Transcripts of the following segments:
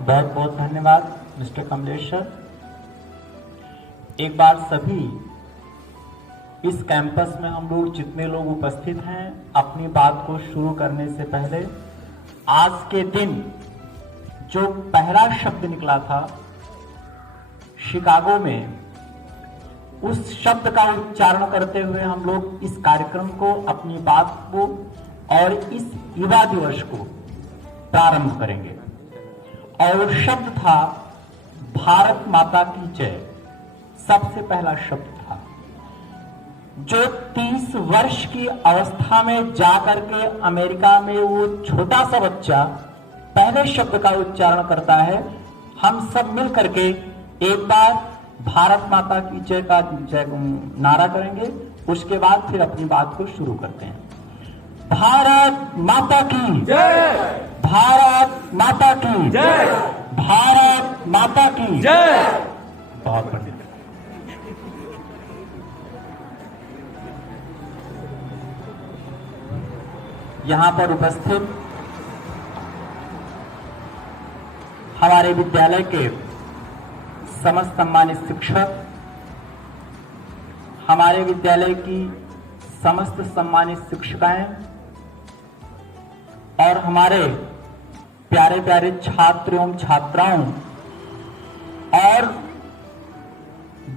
बहुत बहुत धन्यवाद मिस्टर कमलेश सर। एक बार सभी इस कैंपस में हम लोग जितने लोग उपस्थित हैं, अपनी बात को शुरू करने से पहले आज के दिन जो पहला शब्द निकला था शिकागो में, उस शब्द का उच्चारण करते हुए हम लोग इस कार्यक्रम को, अपनी बात को और इस युवा दिवस को प्रारंभ करेंगे। और शब्द था भारत माता की जय। सबसे पहला शब्द था जो 30 वर्ष की अवस्था में जाकर के अमेरिका में वो छोटा सा बच्चा पहले शब्द का उच्चारण करता है। हम सब मिल करके एक बार भारत माता की जय का जय नारा करेंगे, उसके बाद फिर अपनी बात को शुरू करते हैं। भारत माता की जय, भारत माता की जय, भारत माता की जय। बहुत बढ़िया। यहां पर उपस्थित हमारे विद्यालय के समस्त सम्मानित शिक्षक, हमारे विद्यालय की समस्त सम्मानित शिक्षिकाएं और हमारे प्यारे प्यारे छात्र एवं छात्राओं, और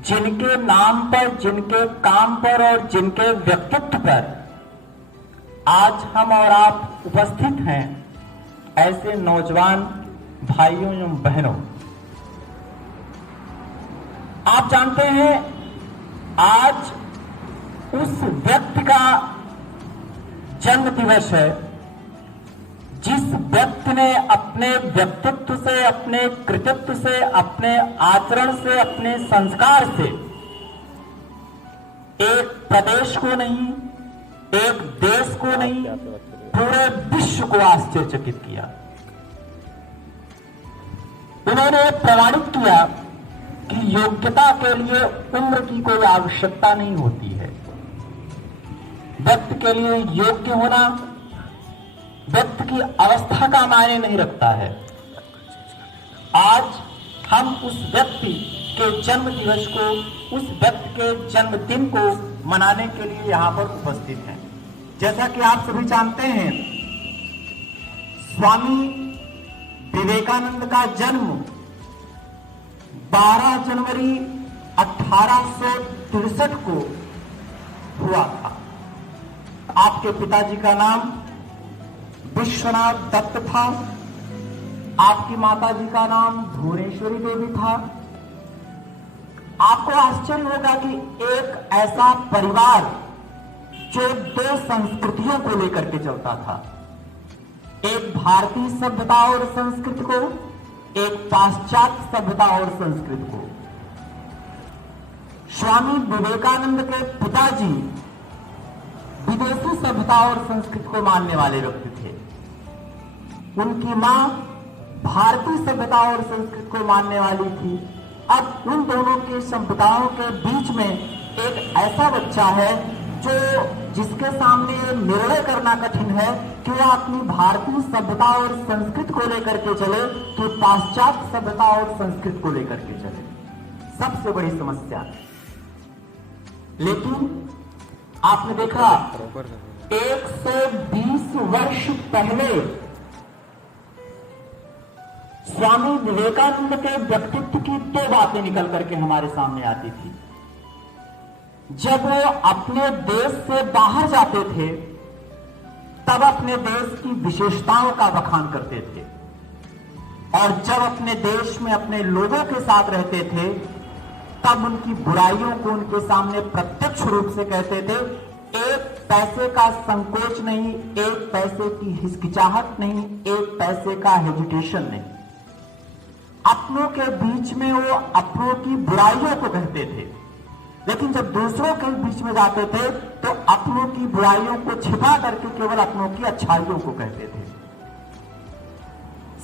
जिनके नाम पर, जिनके काम पर और जिनके व्यक्तित्व पर आज हम और आप उपस्थित हैं, ऐसे नौजवान भाइयों एवं बहनों, आप जानते हैं आज उस व्यक्ति का जन्म दिवस है जिस व्यक्ति ने अपने व्यक्तित्व से, अपने कृतित्व से, अपने आचरण से, अपने संस्कार से एक प्रदेश को नहीं, एक देश को नहीं, पूरे विश्व को आश्चर्यचकित किया। उन्होंने प्रमाणित किया कि योग्यता के लिए उम्र की कोई आवश्यकता नहीं होती है। व्यक्ति के लिए योग्य होना व्यक्ति की अवस्था का मायने नहीं रखता है। आज हम उस व्यक्ति के जन्म दिवस को, उस व्यक्ति के जन्मदिन को मनाने के लिए यहां पर उपस्थित हैं। जैसा कि आप सभी जानते हैं, स्वामी विवेकानंद का जन्म 12 जनवरी 1863 को हुआ था। आपके पिताजी का नाम विश्वनाथ दत्त था, आपकी माताजी का नाम भुवनेश्वरी देवी था। आपको आश्चर्य होगा कि एक ऐसा परिवार जो 2 संस्कृतियों को लेकर के चलता था, एक भारतीय सभ्यता और संस्कृति को, एक पाश्चात्य सभ्यता और संस्कृति को। स्वामी विवेकानंद के पिताजी विदेशी सभ्यता और संस्कृति को मानने वाले व्यक्ति थे। उनकी मां भारतीय सभ्यता और संस्कृति को मानने वाली थी। अब उन दोनों की सभ्यताओं के बीच में एक ऐसा बच्चा है जो जिसके सामने निर्णय करना कठिन है कि वह अपनी भारतीय सभ्यता और संस्कृति को लेकर के चले कि पाश्चात्य सभ्यता और संस्कृति को लेकर के चले। सबसे बड़ी समस्या। लेकिन आपने देखा 120 वर्ष पहले स्वामी विवेकानंद के व्यक्तित्व की 2 बातें निकल करके हमारे सामने आती थी। जब वो अपने देश से बाहर जाते थे तब अपने देश की विशेषताओं का बखान करते थे, और जब अपने देश में अपने लोगों के साथ रहते थे तब उनकी बुराइयों को उनके सामने प्रत्यक्ष रूप से कहते थे। एक पैसे का संकोच नहीं, एक पैसे की हिचकिचाहट नहीं, एक पैसे का हेजिटेशन नहीं। अपनों के बीच में वो अपनों की बुराइयों को कहते थे, लेकिन जब दूसरों के बीच में जाते थे तो अपनों की बुराइयों को छिपा करके केवल अपनों की अच्छाइयों को कहते थे।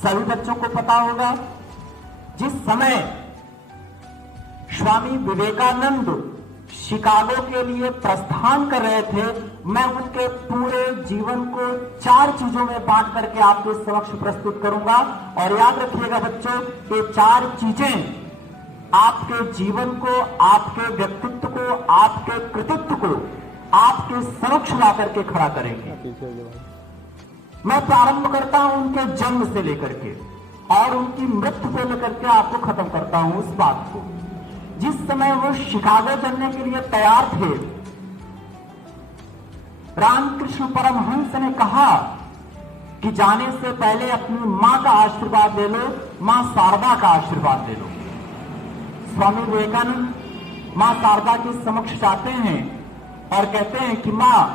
सभी बच्चों को पता होगा, जिस समय स्वामी विवेकानंद शिकागो के लिए प्रस्थान कर रहे थे, मैं उनके पूरे जीवन को 4 चीजों में बांट करके आपके समक्ष प्रस्तुत करूंगा। और याद रखिएगा बच्चों, ये 4 चीजें आपके जीवन को, आपके व्यक्तित्व को, आपके कृतित्व को आपके समक्ष ला करके खड़ा करेंगे। मैं प्रारंभ करता हूं उनके जन्म से लेकर के और उनकी मृत्यु से लेकर के आपको खत्म करता हूं उस बात को। जिस समय वो शिकागो चलने के लिए तैयार थे, रामकृष्ण परमहंस ने कहा कि जाने से पहले अपनी मां का आशीर्वाद ले लो, मां शारदा का आशीर्वाद ले लो। स्वामी विवेकानंद मां शारदा के समक्ष जाते हैं और कहते हैं कि मां,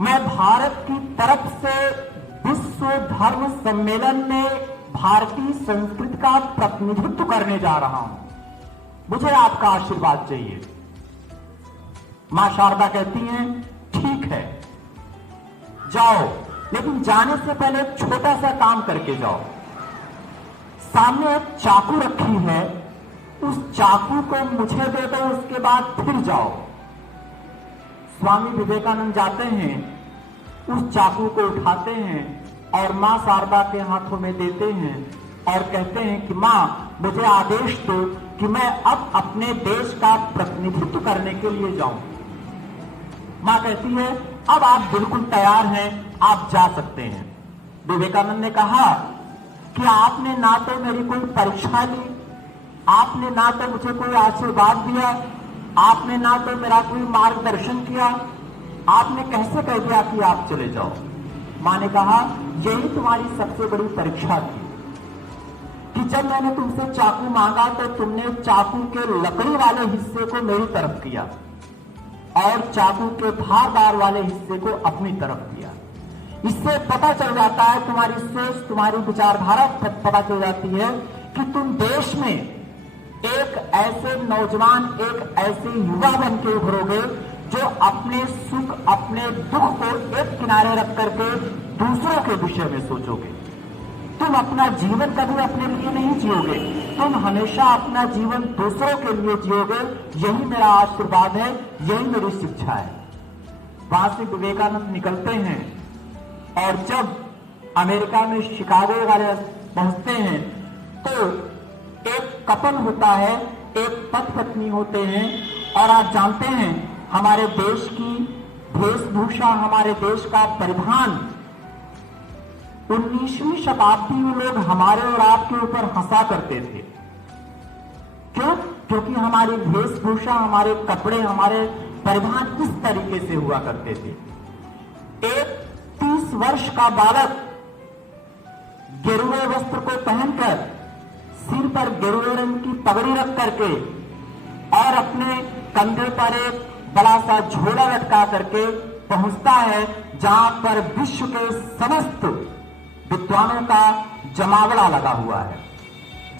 मैं भारत की तरफ से विश्व धर्म सम्मेलन में भारतीय संस्कृति का प्रतिनिधित्व करने जा रहा हूं, मुझे आपका आशीर्वाद चाहिए। मां शारदा कहती हैं ठीक है जाओ, लेकिन जाने से पहले एक छोटा सा काम करके जाओ। सामने एक चाकू रखी है, उस चाकू को मुझे दे दो, उसके बाद फिर जाओ। स्वामी विवेकानंद जाते हैं, उस चाकू को उठाते हैं और मां शारदा के हाथों में देते हैं और कहते हैं कि मां, मुझे आदेश दो कि मैं अब अपने देश का प्रतिनिधित्व करने के लिए जाऊं। मां कहती है अब आप बिल्कुल तैयार हैं, आप जा सकते हैं। विवेकानंद ने कहा कि आपने ना तो मेरी कोई परीक्षा ली, आपने ना तो मुझे कोई आशीर्वाद दिया, आपने ना तो मेरा कोई मार्गदर्शन किया, आपने कैसे कह दिया कि आप चले जाओ। मां ने कहा यही तुम्हारी सबसे बड़ी परीक्षा थी कि जब मैंने तुमसे चाकू मांगा तो तुमने चाकू के लकड़ी वाले हिस्से को मेरी तरफ किया और चाकू के धारदार वाले हिस्से को अपनी तरफ किया। इससे पता चल जाता है तुम्हारी सोच, तुम्हारी विचारधारा पता चल जाती है कि तुम देश में एक ऐसे नौजवान, एक ऐसे युवा बन के उभरोगे जो अपने सुख, अपने दुख को एक किनारे रख करके दूसरों के विषय में सोचोगे। तुम अपना जीवन कभी अपने लिए नहीं जियोगे, तुम हमेशा अपना जीवन दूसरों के लिए जियोगे। यही मेरा आशीर्वाद है, यही मेरी शिक्षा है। वहां से विवेकानंद निकलते हैं और जब अमेरिका में शिकागो वाले पहुंचते हैं तो एक कपल होता है, एक पति पत्नी होते हैं। और आप जानते हैं हमारे देश की वेशभूषा, हमारे देश का परिधान 19वीं शताब्दी में लोग हमारे और आपके ऊपर हंसा करते थे। क्यों? क्योंकि हमारी वेशभूषा, हमारे कपड़े, हमारे परिधान इस तरीके से हुआ करते थे। एक 30 वर्ष का बालक गेरुए वस्त्र को पहनकर, सिर पर गेरुए रंग की पगड़ी रख करके और अपने कंधे पर एक बड़ा सा झोला लटका करके पहुंचता है जहां पर विश्व के समस्त विद्वानों का जमावड़ा लगा हुआ है,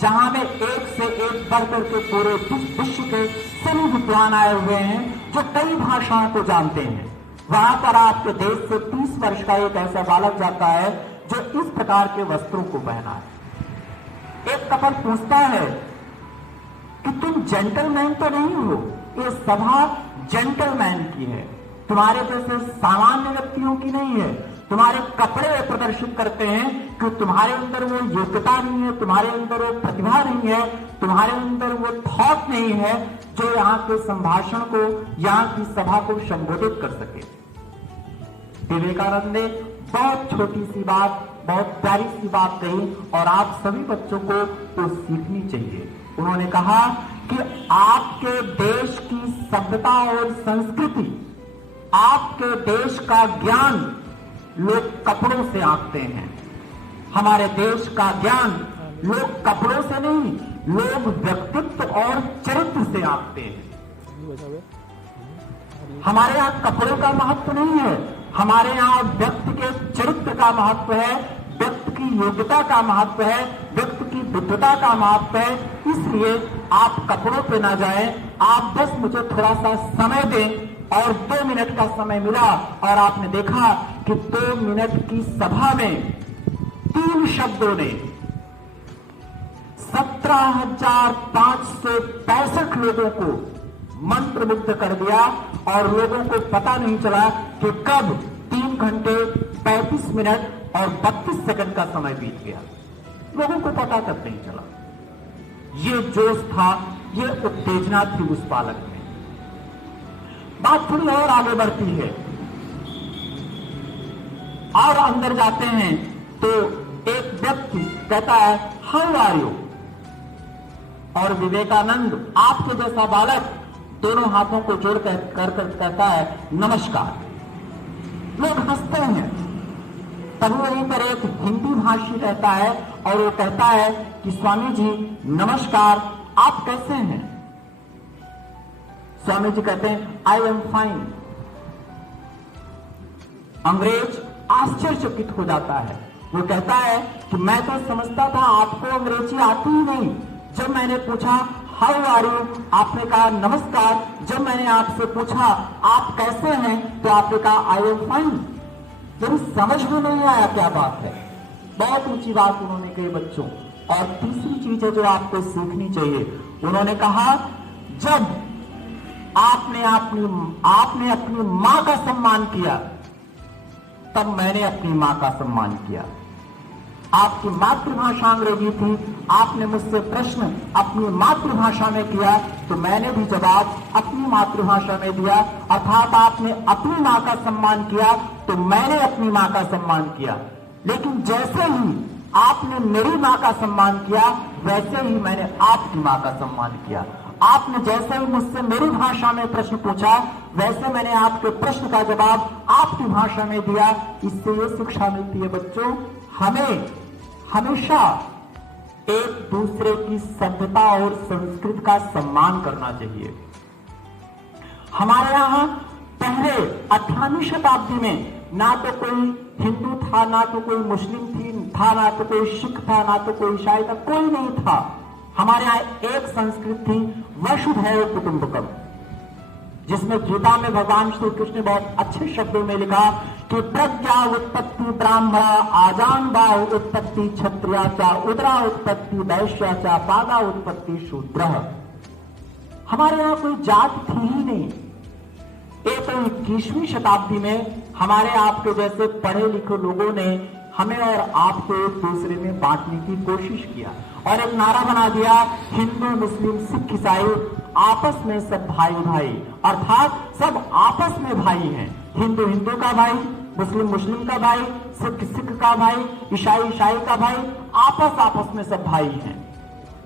जहां में एक से एक बढ़ करके पूरे विश्व के सभी विद्वान आए हुए हैं जो कई भाषाओं को जानते हैं। वहां पर आपके देश से 30 वर्ष का एक ऐसा बालक जाता है जो इस प्रकार के वस्त्रों को पहना है। एक कपल पूछता है कि तुम जेंटलमैन तो नहीं हो, ये सभा जेंटलमैन की है, तुम्हारे जैसे सामान्य व्यक्तियों की नहीं है। तुम्हारे कपड़े प्रदर्शित करते हैं कि तुम्हारे अंदर वो योग्यता नहीं है, तुम्हारे अंदर वो प्रतिभा नहीं है, तुम्हारे अंदर वो थॉट नहीं है जो यहाँ के संभाषण को, यहाँ की सभा को संबोधित कर सके। विवेकानंद ने बहुत छोटी सी बात, बहुत प्यारी सी बात कही और आप सभी बच्चों को तो सीखनी चाहिए। उन्होंने कहा कि आपके देश की सभ्यता और संस्कृति, आपके देश का ज्ञान लोग कपड़ों से आंकते हैं। हमारे देश का ज्ञान लोग कपड़ों से नहीं, लोग व्यक्तित्व और चरित्र से आंकते हैं। हमारे यहाँ कपड़ों का महत्व नहीं है, हमारे यहाँ व्यक्ति के चरित्र का महत्व है, व्यक्ति की योग्यता का महत्व है, व्यक्ति की बुद्धता का महत्व है। इसलिए आप कपड़ों पे ना जाएं, आप बस मुझे थोड़ा सा समय दें। और 2 मिनट का समय मिला और आपने देखा कि 2 मिनट की सभा में 3 शब्दों ने 17,565 लोगों को मंत्रमुग्ध कर दिया और लोगों को पता नहीं चला कि कब 3 घंटे 35 मिनट और 32 सेकंड का समय बीत गया। लोगों को पता तक नहीं चला। ये जोश था, ये उत्तेजना थी उस बालक में। बात थोड़ी और आगे बढ़ती है और अंदर जाते हैं तो एक व्यक्ति कहता है हाउ आर यू, और विवेकानंद आपके जैसा बालक दोनों हाथों को जोड़ कर कहता है नमस्कार। लोग हंसते हैं। तभी वहीं पर एक हिंदी भाषी रहता है और वो कहता है कि स्वामी जी नमस्कार, आप कैसे हैं? स्वामी जी कहते हैं आई एम फाइन। अंग्रेज आश्चर्यचकित हो जाता है। वो कहता है कि मैं तो समझता था आपको अंग्रेजी आती ही नहीं। जब मैंने पूछा हाउ आर यू, आपने कहा नमस्कार। जब मैंने आपसे पूछा आप कैसे हैं, तो आपने कहा आई एम फाइन। मेरी समझ में नहीं आया क्या बात है। बहुत ऊंची बात उन्होंने कही बच्चों। और तीसरी चीज है जो आपको सीखनी चाहिए, उन्होंने कहा जब आपने अपनी मां का सम्मान किया तब मैंने अपनी मां का सम्मान किया। आपकी मातृभाषा अंग्रेजी थी, आपने मुझसे प्रश्न अपनी मातृभाषा में किया तो मैंने भी जवाब अपनी मातृभाषा में दिया। अर्थात आपने अपनी मां का सम्मान किया तो मैंने अपनी मां का सम्मान किया। लेकिन जैसे ही आपने मेरी मां का सम्मान किया वैसे ही मैंने आपकी मां का सम्मान किया। आपने जैसे ही मुझसे मेरी भाषा में प्रश्न पूछा वैसे मैंने आपके प्रश्न का जवाब आपकी भाषा में दिया। इससे ये शिक्षा मिलती है बच्चों, हमें हमेशा एक दूसरे की सभ्यता और संस्कृति का सम्मान करना चाहिए। हमारे यहाँ पहले 18वीं शताब्दी में ना तो कोई हिंदू था, ना तो कोई मुस्लिम था, ना तो कोई सिख था, ना तो कोई ईसाई था, कोई नहीं था। हमारे यहाँ एक संस्कृति थी वसुधैव कुटुंबकम, जिसमें गीता में भगवान श्री कृष्ण ने बहुत अच्छे शब्दों में लिखा कि प्रज्ञा उत्पत्ति ब्राह्मणा, आजान बाहु उत्पत्ति क्षत्रिया चा, उदरा उत्पत्ति वैश्या चा, पादा उत्पत्ति शूद्र। हमारे यहाँ कोई जात थी ही नहीं। ये तो 21वीं शताब्दी में हमारे आपके जैसे पढ़े लिखे लोगों ने हमें और आपको एक दूसरे में बांटने की कोशिश किया और एक नारा बना दिया हिंदू मुस्लिम सिख ईसाई आपस में सब भाई भाई, अर्थात सब आपस में भाई हैं। हिंदू हिंदू का भाई, मुस्लिम मुस्लिम का भाई, सिख सिख का भाई, ईसाई ईसाई का भाई, आपस में सब भाई हैं।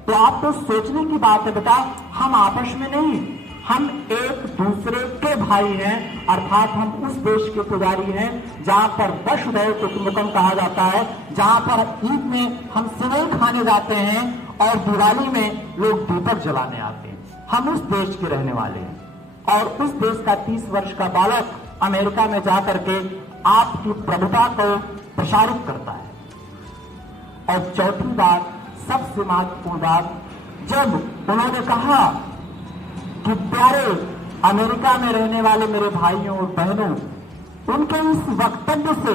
तो आप तो सोचने की बात है बेटा, हम आपस में नहीं, हम एक दूसरे के भाई हैं। अर्थात हम उस देश के पुजारी हैं जहां पर वसुधैव कुटुंबकम कहा जाता है, जहां पर ईद में हम सेवई खाने जाते हैं और दिवाली में लोग दीपक जलाने आते हैं। हम उस देश के रहने वाले हैं और उस देश का 30 वर्ष का बालक अमेरिका में जाकर के आपकी प्रभुता को प्रसारित करता है। और चौथी बात, सबसे महत्वपूर्ण बात, जब उन्होंने कहा कि प्यारे अमेरिका में रहने वाले मेरे भाइयों और बहनों, उनके इस वक्तव्य से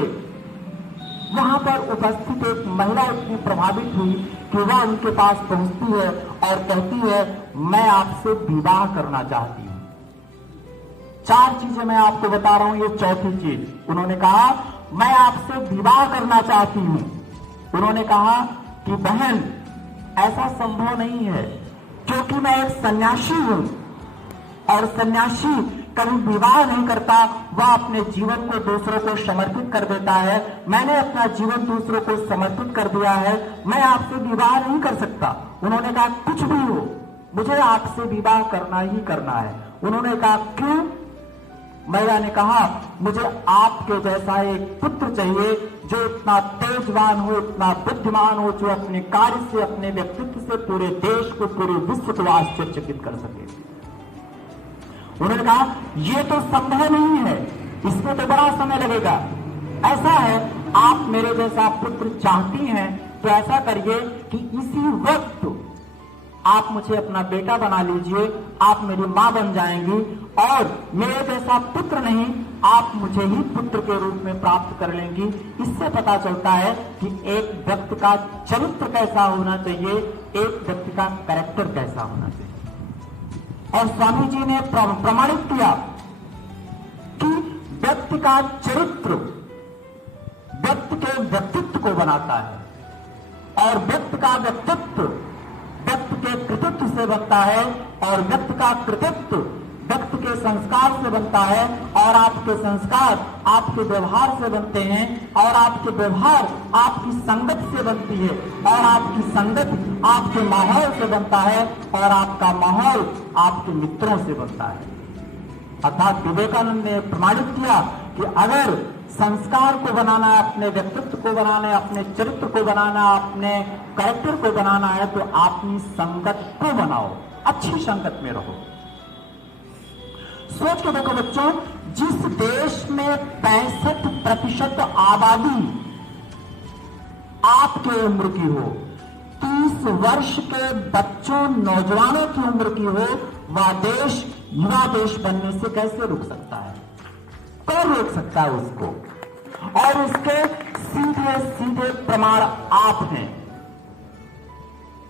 वहां पर उपस्थित एक महिला इतनी प्रभावित हुई कि वह उनके पास पहुंचती है और कहती है मैं आपसे विवाह करना चाहती हूं। 4 चीजें मैं आपको बता रहा हूं, ये चौथी चीज। उन्होंने कहा मैं आपसे विवाह करना चाहती हूं। उन्होंने कहा कि बहन ऐसा संभव नहीं है क्योंकि मैं एक सन्यासी हूं और सन्यासी कभी विवाह नहीं करता, वह अपने जीवन को दूसरों को समर्पित कर देता है। मैंने अपना जीवन दूसरों को समर्पित कर दिया है, मैं आपसे विवाह नहीं कर सकता। उन्होंने कहा कुछ भी हो, मुझे आपसे विवाह करना ही करना है। उन्होंने कहा क्यों? महिला ने कहा मुझे आपके जैसा एक पुत्र चाहिए जो इतना तेजवान हो, इतना बुद्धिमान हो, जो अपने कार्य से, अपने व्यक्तित्व से पूरे देश को, पूरे विश्व को आश्चर्यचकित कर सके। उन्होंने कहा यह तो संभव नहीं है, इसमें तो बड़ा समय लगेगा। ऐसा है, आप मेरे जैसा पुत्र चाहती हैं तो ऐसा करिए कि इसी वक्त आप मुझे अपना बेटा बना लीजिए, आप मेरी मां बन जाएंगी और मेरे जैसा पुत्र नहीं, आप मुझे ही पुत्र के रूप में प्राप्त कर लेंगी। इससे पता चलता है कि एक व्यक्ति का चरित्र कैसा होना चाहिए, एक व्यक्ति का कैरेक्टर कैसा होना चाहिए। और स्वामी जी ने प्रमाणित किया कि व्यक्ति का चरित्र व्यक्ति के व्यक्तित्व को बनाता है और व्यक्ति का व्यक्तित्व व्यक्ति के कृतित्व से बनता है और व्यक्ति का कृतित्व व्यक्ति के संस्कार से बनता है और आपके संस्कार आपके व्यवहार से बनते हैं और आपके व्यवहार आपकी संगत से बनती है और आपकी संगत आपके माहौल से बनता है और आपका माहौल आपके मित्रों से बनता है। अर्थात विवेकानंद ने प्रमाणित किया कि अगर संस्कार को बनाना है, अपने व्यक्तित्व को बनाना है, अपने चरित्र को बनाना, अपने कैरेक्टर को बनाना है तो अपनी संगत को बनाओ, अच्छी संगत में रहो। सोच के देखो बच्चों, जिस देश में 65% आबादी आपके उम्र की हो, 30 वर्ष के बच्चों नौजवानों की उम्र की हो, वह देश युवा देश बनने से कैसे रुक सकता है? कौन रोक सकता है उसको? और उसके सीधे सीधे प्रमाण आप हैं,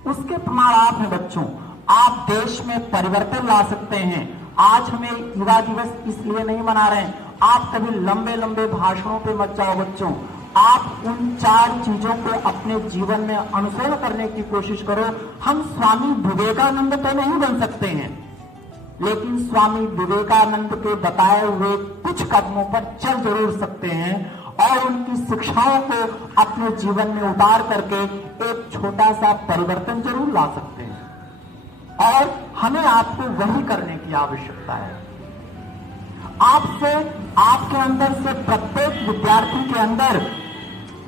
उसके प्रमाण आप हैं बच्चों। आप देश में परिवर्तन ला सकते हैं। आज हमें युवा दिवस इसलिए नहीं मना रहे हैं, आप कभी लंबे लंबे भाषणों पे मत जाओ बच्चों। आप उन 4 चीजों को अपने जीवन में अनुसरण करने की कोशिश करो। हम स्वामी विवेकानंद तो नहीं बन सकते हैं, लेकिन स्वामी विवेकानंद के बताए हुए कुछ कदमों पर चल जरूर सकते हैं और उनकी शिक्षाओं को अपने जीवन में उतार करके एक छोटा सा परिवर्तन जरूर ला सकते हैं। और हमें आपको वही करने की आवश्यकता है। आपसे, आपके अंदर से प्रत्येक विद्यार्थी के अंदर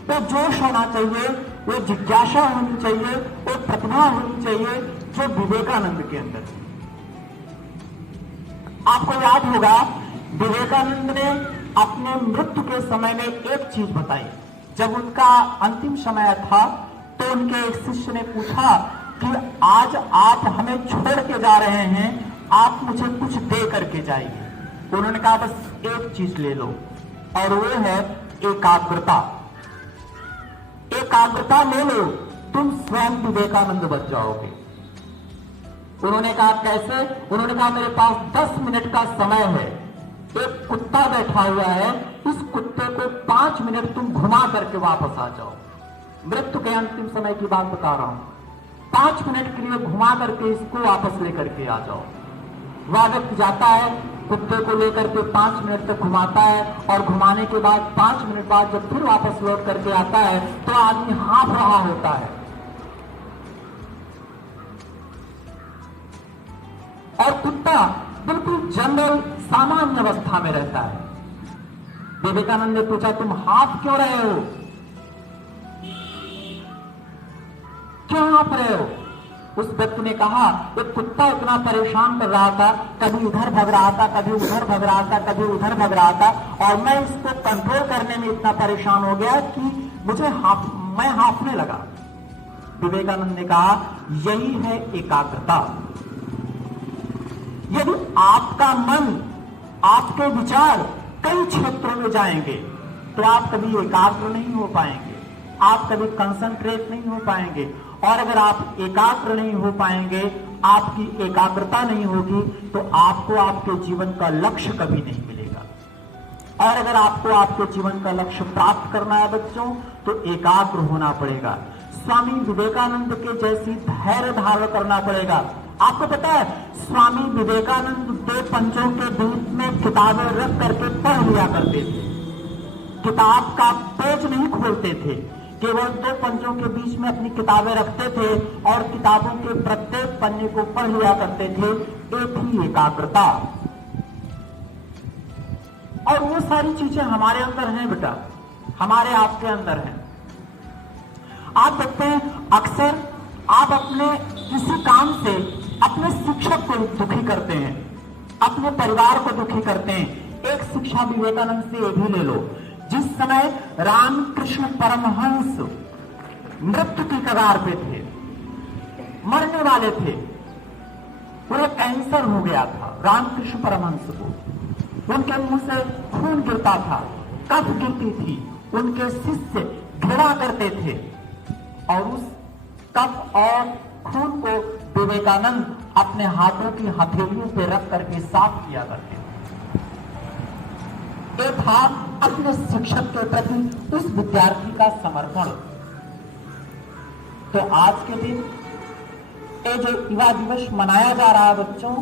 वो जोश होना चाहिए, वो जिज्ञासा होनी चाहिए, वो प्रतिभा होनी चाहिए जो विवेकानंद के अंदर है। आपको याद होगा विवेकानंद ने अपने मृत्यु के समय में एक चीज बताई। जब उनका अंतिम समय था तो उनके एक शिष्य ने पूछा कि आज आप हमें छोड़ के जा रहे हैं, आप मुझे कुछ दे करके जाइए। उन्होंने कहा बस एक चीज ले लो और वो है एकाग्रता। एकाग्रता ले लो, तुम स्वयं विवेकानंद बन जाओगे। उन्होंने कहा कैसे? उन्होंने कहा मेरे पास 10 मिनट का समय है, एक कुत्ता बैठा हुआ है, इस कुत्ते को 5 मिनट तुम घुमा करके वापस आ जाओ। मृत्यु के अंतिम समय की बात बता रहा हूं। 5 मिनट के लिए घुमा करके इसको वापस लेकर के आ जाओ। वह व्यक्ति जाता है, कुत्ते को लेकर के 5 मिनट तक घुमाता है और घुमाने के बाद 5 मिनट बाद जब फिर वापस लौट करके आता है तो आदमी हाँफ रहा होता है और कुत्ता बिल्कुल जनरल सामान्य अवस्था में रहता है। विवेकानंद ने पूछा तुम हाँफ क्यों रहे हो, क्यों हाँफ रहे हो? उस व्यक्ति ने कहा एक कुत्ता इतना परेशान कर रहा था, कभी इधर भग रहा था, कभी उधर भग रहा था, कभी उधर भग रहा था और मैं इसको कंट्रोल करने में इतना परेशान हो गया कि मैं हाँफने लगा। विवेकानंद ने कहा यही है एकाग्रता। यदि आपका मन, आपके विचार कई क्षेत्रों में जाएंगे तो आप कभी एकाग्र नहीं हो पाएंगे, आप कभी कंसंट्रेट नहीं हो पाएंगे और अगर आप एकाग्र नहीं हो पाएंगे, आपकी एकाग्रता नहीं होगी तो आपको आपके जीवन का लक्ष्य कभी नहीं मिलेगा। और अगर आपको आपके जीवन का लक्ष्य प्राप्त करना है बच्चों तो एकाग्र होना पड़ेगा। स्वामी विवेकानंद के जैसी धैर्य धारण करना पड़ेगा। आपको पता है स्वामी विवेकानंद 2 पंजों के बीच में किताबें रख करके पढ़ लिया करते थे। किताब का पेज नहीं खोलते थे, केवल 2 पंजों के बीच में अपनी किताबें रखते थे और किताबों के प्रत्येक पन्ने को पढ़ लिया करते थे। एक ही एकाग्रता। और वो सारी चीजें हमारे अंदर हैं बेटा, हमारे आपके अंदर हैं। आप देखते हैं अक्सर आप अपने किसी काम से अपने शिक्षक को दुखी करते हैं, अपने परिवार को दुखी करते हैं। एक शिक्षा विवेकानंद से ये भी ले लो, जिस समय रामकृष्ण परमहंस मृत्यु की कगार पे थे, मरने वाले थे, उन्हें कैंसर हो गया था रामकृष्ण परमहंस को, उनके मुंह से खून गिरता था, कफ गिरती थी, उनके शिष्य घृणा करते थे और उस कफ और खून को विवेकानंद अपने हाथों की हथेलियों पे रख करके साफ किया करते थे। एक था अपने शिक्षक के प्रति उस विद्यार्थी का समर्पण। तो आज के दिन ये जो युवा दिवस मनाया जा रहा है बच्चों,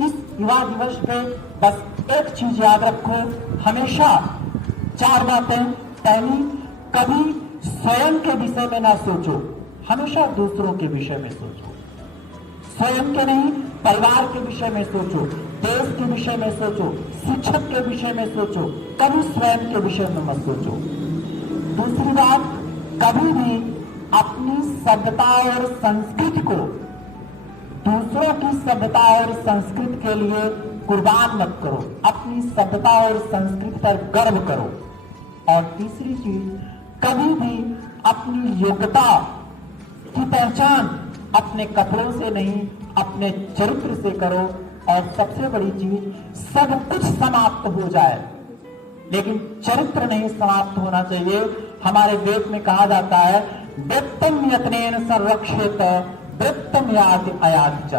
इस युवा दिवस पे बस एक चीज याद रखो, हमेशा 4 बातें। पहली, कभी स्वयं के विषय में ना सोचो, हमेशा दूसरों के विषय में सोचो। स्वयं के नहीं, परिवार के विषय में सोचो, देश के विषय में सोचो, शिक्षक के विषय में सोचो, कभी स्वयं के विषय में मत सोचो। दूसरी बात, कभी भी अपनी सभ्यता और संस्कृति को दूसरों की सभ्यता और संस्कृति के लिए कुर्बान मत करो, अपनी सभ्यता और संस्कृति पर गर्व करो। और तीसरी चीज, कभी भी अपनी योग्यता की पहचान अपने कपड़ों से नहीं, अपने चरित्र से करो। और सबसे बड़ी चीज, सब कुछ समाप्त हो जाए लेकिन चरित्र नहीं समाप्त होना चाहिए। हमारे वेद में कहा जाता है, वृत्तम यत्नेन संरक्षेत वृत्तम याति अयाति च।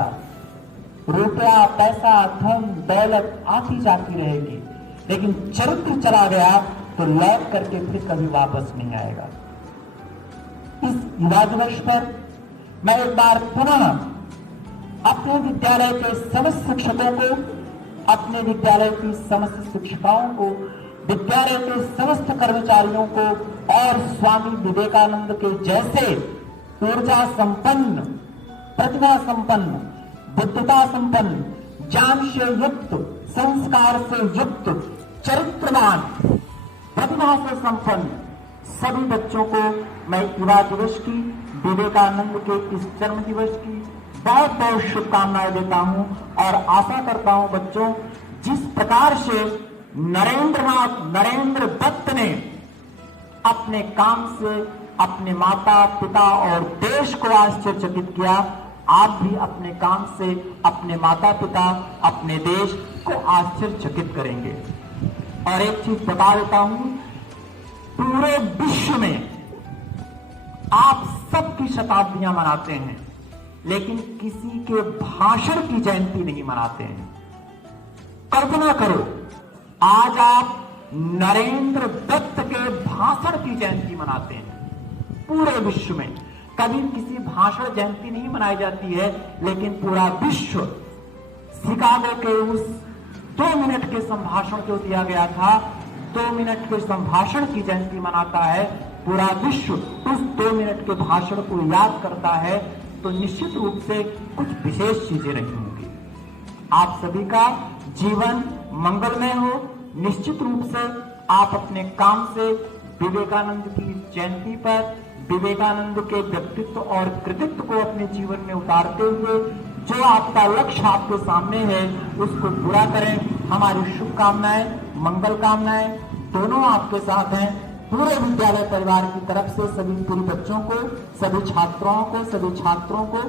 रुपया, पैसा, धन, दौलत आती जाती रहेगी, लेकिन चरित्र चला गया तो लौट करके फिर कभी वापस नहीं आएगा। इस युवा दिवस पर मैं एक बार पुनः अपने विद्यालय के समस्त शिक्षकों को, अपने विद्यालय की समस्त शिक्षिकाओं को, विद्यालय के समस्त कर्मचारियों को और स्वामी विवेकानंद के जैसे ऊर्जा संपन्न, प्रतिभा संपन्न, बुद्धिता संपन्न, ज्ञान से युक्त, संस्कार से युक्त, चरित्रवान, प्रतिभा से संपन्न सभी बच्चों को मैं युवा दिवस की, विवेकानंद के इस जन्म दिवस की बहुत बहुत शुभकामनाएं देता हूं। और आशा करता हूं बच्चों, जिस प्रकार से नरेंद्र दत्त ने अपने काम से अपने माता पिता और देश को आश्चर्यचकित किया, आप भी अपने काम से अपने माता पिता, अपने देश को आश्चर्यचकित करेंगे। और एक चीज बता देता हूं, पूरे विश्व में आप सबकी शताब्दियां मनाते हैं, लेकिन किसी के भाषण की जयंती नहीं मनाते हैं। कल्पना करो, आज आप नरेंद्र दत्त के भाषण की जयंती मनाते हैं। पूरे विश्व में कभी किसी भाषण जयंती नहीं मनाई जाती है, लेकिन पूरा विश्व शिकागो के उस 2 मिनट के संभाषण को दिया गया था, 2 मिनट के संभाषण की जयंती मनाता है। पूरा विश्व उस 2 मिनट के भाषण को याद करता है, तो निश्चित रूप से कुछ विशेष चीजें रही होंगी। आप सभी का जीवन मंगलमय हो। निश्चित रूप से आप अपने काम से विवेकानंद की जयंती पर विवेकानंद के व्यक्तित्व और कृतित्व को अपने जीवन में उतारते हुए जो आपका लक्ष्य आपके सामने है उसको पूरा करें। हमारी शुभकामनाएं, मंगल कामनाएं दोनों आपके साथ हैं। पूरे विद्यालय परिवार की तरफ से सभी पूर्व बच्चों को, सभी छात्राओं को, सभी छात्रों को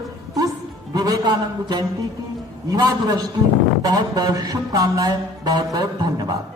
इस विवेकानंद जयंती की, युवा दिवस की बहुत बहुत शुभकामनाएं। बहुत बहुत धन्यवाद।